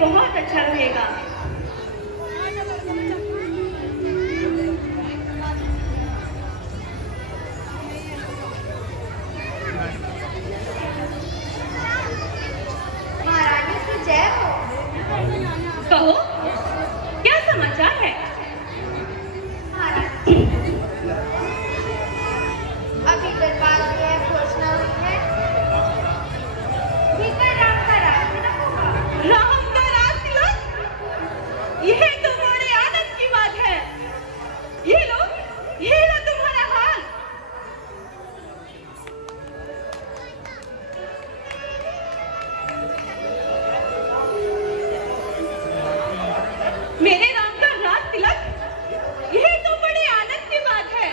बहुत अच्छा रहेगा। महारानी की जय हो। कहो, क्या समाचार है? महारानी अभी दरबार में यह घोषणा हुई है भीतर राम का राज तिलक होगा। राम का राज तिलक? यह तो बड़े आनंद की बात है। ये लो तुम्हारा हाल। मेरे राम का राज तिलक, यह तो बड़े आनंद की बात है।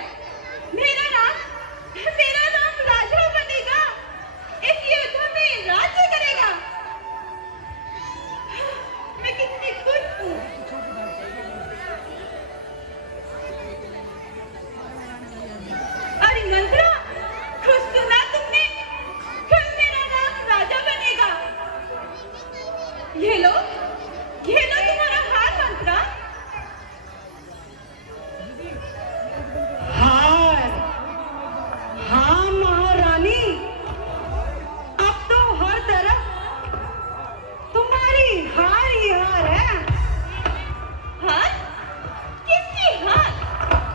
मेरा राम राजा बनेगा, इस युद्ध में राज्य करेगा। मैं कितनी खुश हूँ। अरे मंत्रा, खुश सुना तुमने? कल मेरा राम राजा बनेगा। ये लो तुम्हारा हार मंत्रा। हार? हाँ महारानी, अब तो हर तरफ तुम्हारी हार ही हार है। हार? किसकी हार?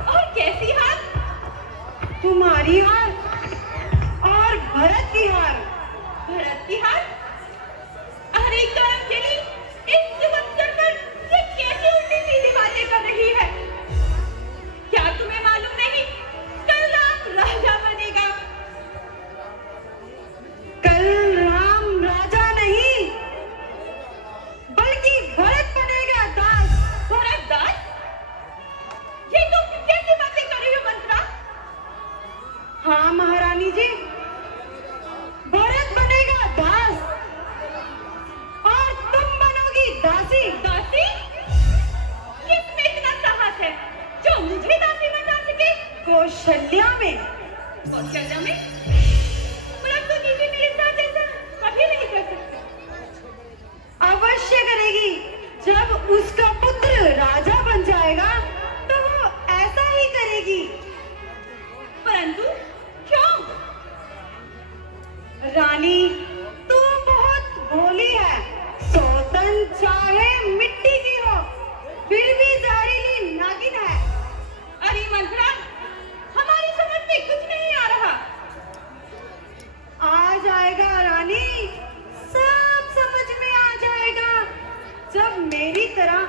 और कैसी हार? तुम्हारी हार और भरत की हार। भरत की हार? अरे कांजलि, इस शुभ अवसर पर ये कैसी उल्टी सीधी बातें कर रही है? क्या तुम्हें मालूम नहीं, कल राम राजा बनेगा। कल राम राजा नहीं, बल्कि भरत बनेगा दास। भरत दास? ये तुम कैसी बातें कर रही हो मंत्रा? हाँ महारानी जी, भरत बनेगा दास और तुम बनोगी दासी। दासी? किसमें इतना साहस है जो मुझे दासी बना सके? कौशल्या में। कौशल्या में? परंतु दीदी मेरे साथ ऐसा कभी नहीं कर सकती। अवश्य करेगी। जब उसका पुत्र राजा बन जाएगा तो वो ऐसा ही करेगी। परंतु क्यों? रानी, तू बहुत भोली है। सौतन चाहे मिट्टी की हो, फिर भी जहरीली नागिन है। अरे मंत्रा, हमारी समझ में कुछ नहीं आ रहा। आ जाएगा रानी, सब समझ में आ जाएगा। जब मेरी तरह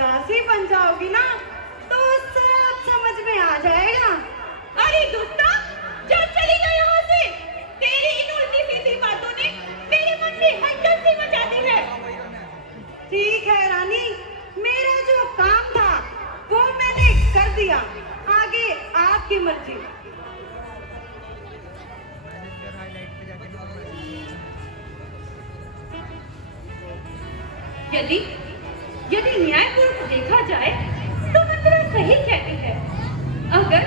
दासी बन जाओगी ना, तो सब समझ में आ जाएगा। अरे दुष्टा, चल चली गई यहाँ से। तेरी इन उल्टी सीधी बातों ने मेरे मन में हलचल सी मचा दी है। ठीक है रानी, मेरा जो काम था वो मैंने कर दिया। आगे आपकी मर्जी। यदि यदि न्यायपूर्वक देखा जाए तो मंत्रा सही कहती है। अगर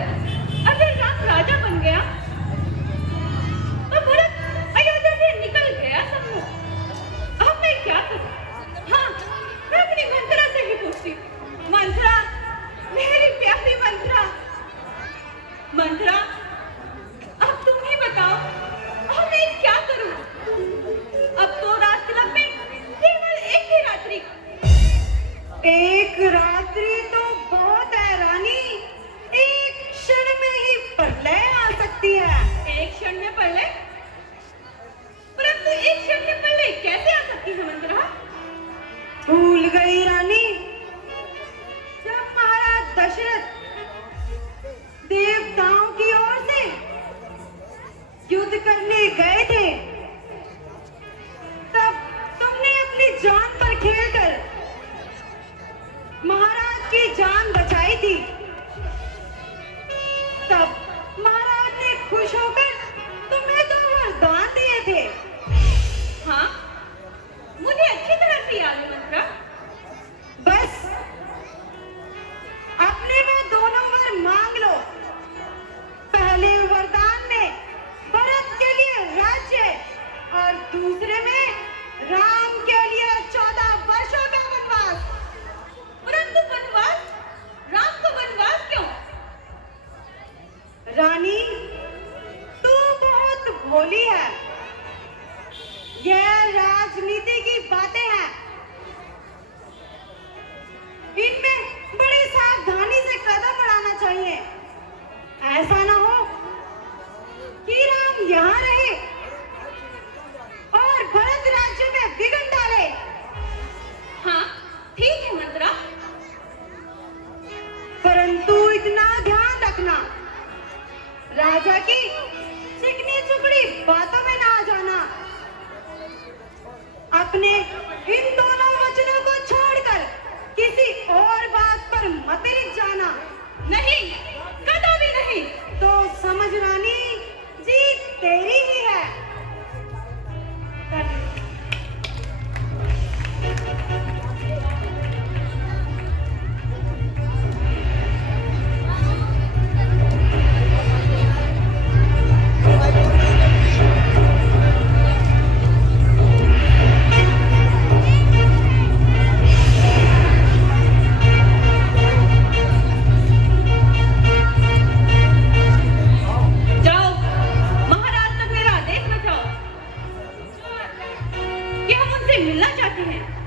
राम राजा बन गया तो भरत अयोध्या से निकल गया समझो। अब मैं क्या करूं? हाँ, मैं अपनी मंत्रा से ही पूछती। मंत्रा, मेरी प्यारी मंत्रा। मंत्रा, अब तुम ही बताओ, अब मैं क्या करूं? अब तो राज तिलक में केवल एक ही रात्रि। एक रात्रि तो बहुत है रानी। एक क्षण में ही प्रलय आ सकती है। एक क्षण में प्रलय? परंतु एक क्षण में प्रलय कैसे आ सकती है मंत्रा? भूल गई रानी, जब महाराज दशरथ देवताओं की ओर से युद्ध करने गए थे, तब तुमने अपनी जान पर खेलकर महाराज की जान बचाई थी। तब महाराज ने खुश होकर तुम्हें तो वरदान दिए थे। हाँ, मुझे अच्छी तरह से याद है मंत्रा। बस अपने में दोनों वर मांग लो। पहले वरदान में भरत के लिए राज्य होली है, यह राजनीति की बातें हैं। इनमें बड़ी सावधानी से कदम बढ़ाना चाहिए। ऐसा ना हो कि राम यहाँ रहे और भरत राज्य में विघ्न डाले। हाँ ठीक है मंत्रा। परंतु इतना ध्यान रखना, राजा की चिकनी चुपड़ी बातों में ना आ जाना। अपने इन दोनों वचनों को छोड़कर किसी और बात पर मत रिझ जाना। नहीं, कदापि नहीं। तो समझ रानी, जीत तेरी ही है। जाओ, महाराज तक मेरा आदेश पहुंचाओ कि हम उनसे मिलना चाहते हैं।